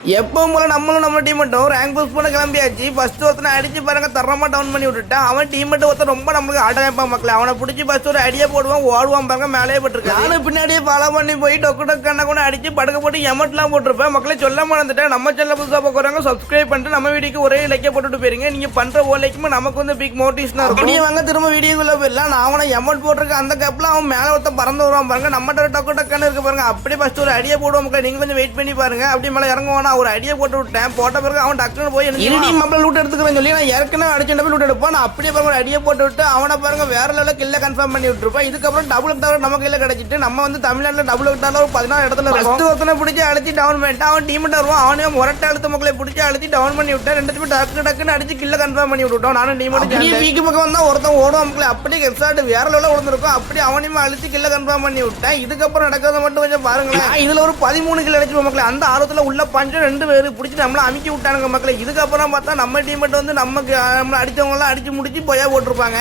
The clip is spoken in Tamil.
எப்பவும் போல நம்மளும் நம்ம டீம் மட்டும் ரேங்க் புஷ் பண்ண கிளம்பியாச்சு. ஃபர்ஸ்ட் ஒருத்தனை அடிச்சு பாருங்க தரமா டவுன் பண்ணி விட்டுட்டான். அவன் டீம் மட்டும் ஒருத்தர் ரொம்ப நம்மளுக்கு ஆட வைப்பான் மக்கள். அவனை பிடிச்சி ஃபர்ஸ்ட் ஒரு அடியே போடுவான், ஓடுவான் பாருங்க, மேலே போட்டுருக்கான். நானும் பின்னாடியே ஃபாலோ பண்ணி போய் டொக்கு டொக்கண்ண கூட அடிச்சு படுக்க போட்டு எமட்லாம் போட்டிருப்பேன். மக்களை சொல்ல மறந்துட்டேன், நம்ம சேனல் புதுசாக பார்க்குறாங்க சப்ஸ்கிரைப் பண்ணிட்டு நம்ம வீடியோக்கு ஒரே லைக்கே போட்டுட்டு போயிருங்க. நீங்க பண்ற ஒரு லைக்குமே நமக்கு வந்து பிக் மோட்டிவேஷனா இருக்கும். அப்படியே வாங்க திரும்ப வீடியோக்குள்ள போயிடலாம். நான் அவனை எமட் போட்டிருக்கேன், அந்த கேப்ல அவன் மேலே ஒருத்தன் பறந்து வருவான் பாருங்க. நம்மகிட்ட டொக்கு டொக்கன்னு இருக்கு பாருங்க. அப்படியே ஃபர்ஸ்ட் ஒரு அடியே போடுவோம் மக்கள். நீங்க கொஞ்சம் வெயிட் பண்ணி பாருங்க. அப்படியே மேலே இறங்குவானா ஒரு அடியே போட்டு போட்ட பிறகு அவன் டக்குனு போய் லூட் எடுத்துக்கிறேன்னு சொல்லி நான் ஏற்கனவே அடிச்சு லூட் எடுப்பான். நான் அப்படியே பாருங்க அடியை போட்டு விட்டு அவனை பாருங்க வேற லெவலுக்கு கில்ல கன்ஃபார்ம் பண்ணி விட்டுருப்பேன். இதுக்கப்புறம் டபுள் டவர் நம்ம கையில கிடைச்சிட்டு நம்ம வந்து தமிழ்நாட்டில் டபுள் டவர் ஒரு 16 இடத்துல இருக்கும். ஒருத்தனை பிடிச்சி அழுத்தி டவுன் பண்ணிட்டு அவன் டீம் வருவான். அவனே முரட்டை அழுத்த மக்களை பிடிச்சி அழுத்தி டவுன் பண்ணி விட்டேன். ரெண்டு டக்கு டக்குன்னு அடிச்சு கில்ல கன்ஃபார்ம் பண்ணி விட்டுட்டோம். நானும் டீம் வீக்கு பக்கம் வந்தா ஒருத்தன் ஓடுவான் மக்களை. அப்படியே ஹெட்ஷாட் வேற லெவலில் விழுந்திருக்கும். அப்படியே அவனையுமே அழுத்தி கில்ல கன்ஃபார்ம் பண்ணி விட்டேன். இதுக்கப்புறம் நடக்கிறத மட்டும் கொஞ்சம் பாருங்களேன். இதுல ஒரு 13 கில் அடிச்சு மக்களை. அந்த ஆர்வத்தில் உள்ள பஞ்சம் 2 பேர் பிடிச்சி நம்மள அமுக்கி விட்டானுங்க மக்களை. இதுக்கப்புறம் பார்த்தா நம்ம டீம் வந்து நமக்கு அடிச்சவங்க எல்லாம் அடிச்சு முடிச்சு போயா போட்டிருப்பாங்க.